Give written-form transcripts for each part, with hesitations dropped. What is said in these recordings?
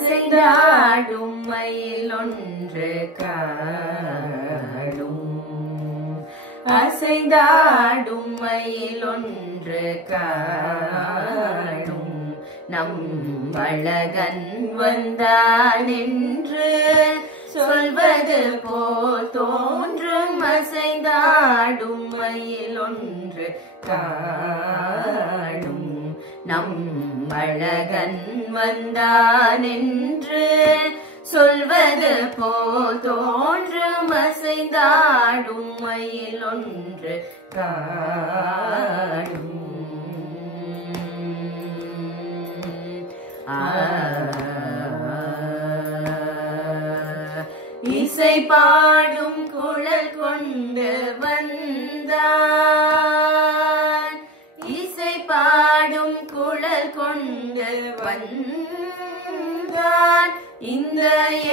அசைந்தாடும் மயில் ஒன்று காடும் அசைந்தாடும் மயில் ஒன்று காடும் நம் அழகன் வந்தான் என்று சொல்வது போல் தோன்றும் அசைந்தாடும் மயில் ஒன்று காடும் நம் அழகன் வந்தான் என்று சொல்வது போல் தோன்றும் அசைந்தாடும் மயில் ஒன்று காடும் இசை பாடும் குழல் கொண்டு வந்தான் இசை பாடும் குழல் கொண்டு வந்தான் இந்த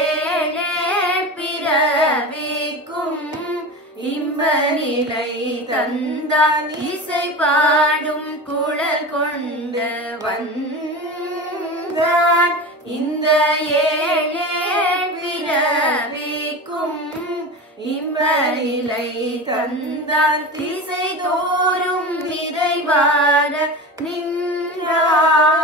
ஏழே பிறவிக்கும் இன்ப நிலை தந்தான் இசை பாடும் குழல் கொண்டு வந்தான் இந்த ஏழே பிறவிக்கும் இன்ப நிலை தந்தான் திசை தோறும் நிறைவார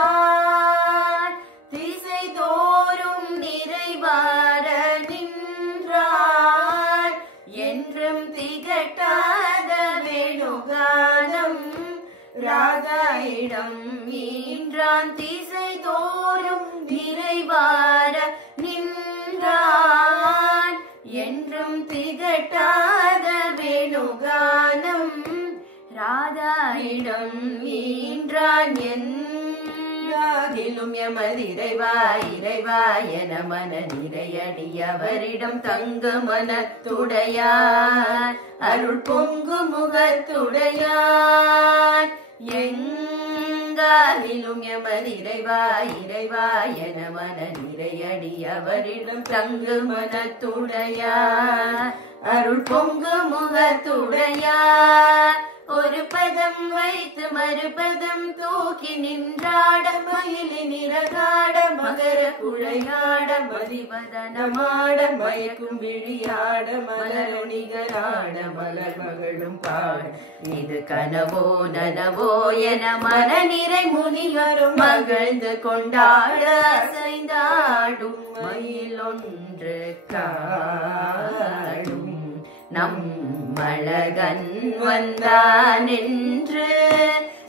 நின்றார் திசை தோறும் நிறைவார நின்றார் என்றும் திகட்டாத வேணுகானம் ராதாயிடம் ஈன்றான் திசை தோறும் நிறைவார நின்றான் என்றும் திகட்டாத வேணுகானம் ராதாயிடம் ஈன்றான் என்றாகிலும் எமது இறைவா இறைவா என மன நிறையடி அவரிடம் தங்க மனத்துடையார் அருள் பொங்கு முகத்துடையார் எங்காகிலும் எமது இறைவா இறைவா என மன நிறையடி அவரிடம் தங்கு மனத்துடையார் அருள் பொங்கு முகத்துடையார் ஒரு பதம் வைத்து மறுபதம் தூக்கி நின்றாட மயிலி நிறகாட மகர குழையாட மதிவதனமாட மயக்கும் விழியாட மலரொணிகளாட மலர் மகளும் பாட இது கனவோ நனவோ என மன நிறை முனிவரும் மகிழ்ந்து கொண்டாட அசைந்தாடும் மயில் ஒன்று காடும் நம் அழகன் வந்தான் என்று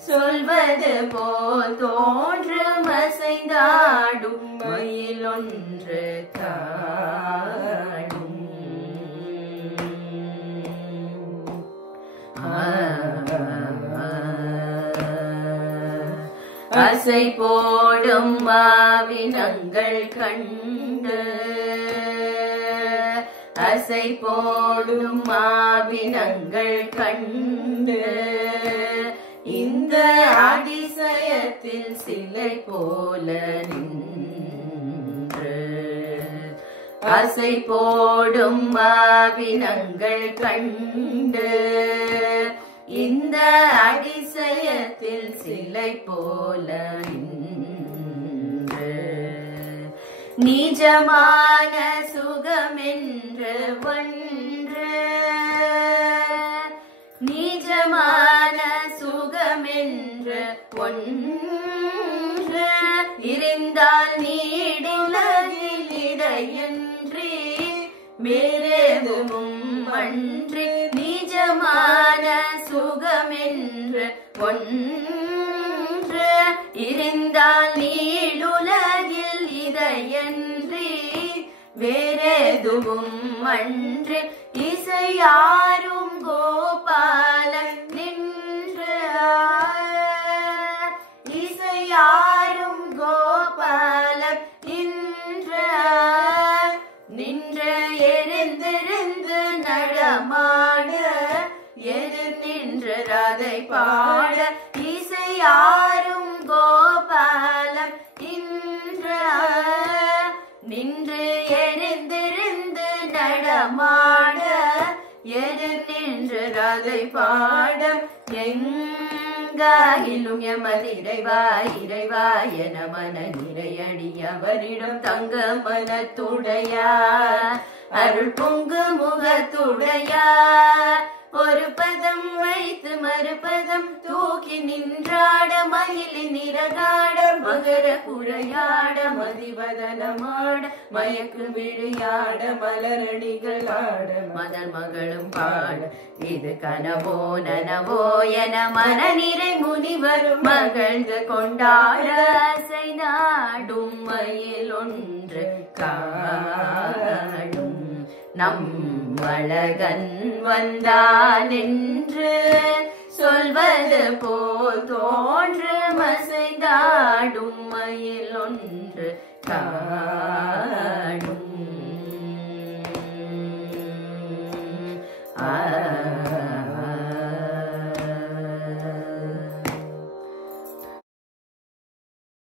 சொல்வது போல் தோன்றும் அசைந்தாடும் மயில் ஒன்று காடும் அசை போடும் மாவினங்கள் கண்டு அசை போடும் மாவினங்கள் கண்டு இந்த அதிசயத்தில் சிலை போல நின்று அசை போடும் மாவினங்கள் கண்டு இந்த அதிசயத்தில் சிலை போல நின்று நிஜமான சுகமென்று ஒன்று நிஜமான சுகமென்று ஒன்று இருந்தால் நீடுலகில் இடையன்றி வேறெதுவும் அன்றி நிஜமான சுகமென்று ஒன்று இருந்தால் நீடுலகில் இதையன்றி வேறெதுவும் அன்று இசையாரும் கோபாலன் நின்று இசையாரும் கோபாலன் நின்று நின்று எழுந்திருந்து நடமாட எது நின்று அதை பாட இசையாரும் கோபாலம் நின்று நின்று எழுந்திருந்து நடமாட எது நின்று அதை பாட எங்க எங்காகிலும் எமது இறைவா இறைவா என மன நிறையடி அவரிடம் தங்க மனத்துடையார் அருள் பொங்கு முகத்துடையார் ஒரு பதம் வைத்து மறுபதம் தூக்கி நின்றாட மகிழி நிறகாட மகர குழையாட மதிவதனமாட மயக்கு விழியாட மலரடிகள் ஆட மதர் மகளும் பாட இது கனவோ நனவோ என மனநிறை முனிவரும் மகிழ்ந்து கொண்டாட அசை நாடும் மயில் ஒன்று காடும் நம் அழகன் வந்தான் என்று சொல்வது போல் தோன்று மசைந்தாடும் மயில் ஒன்று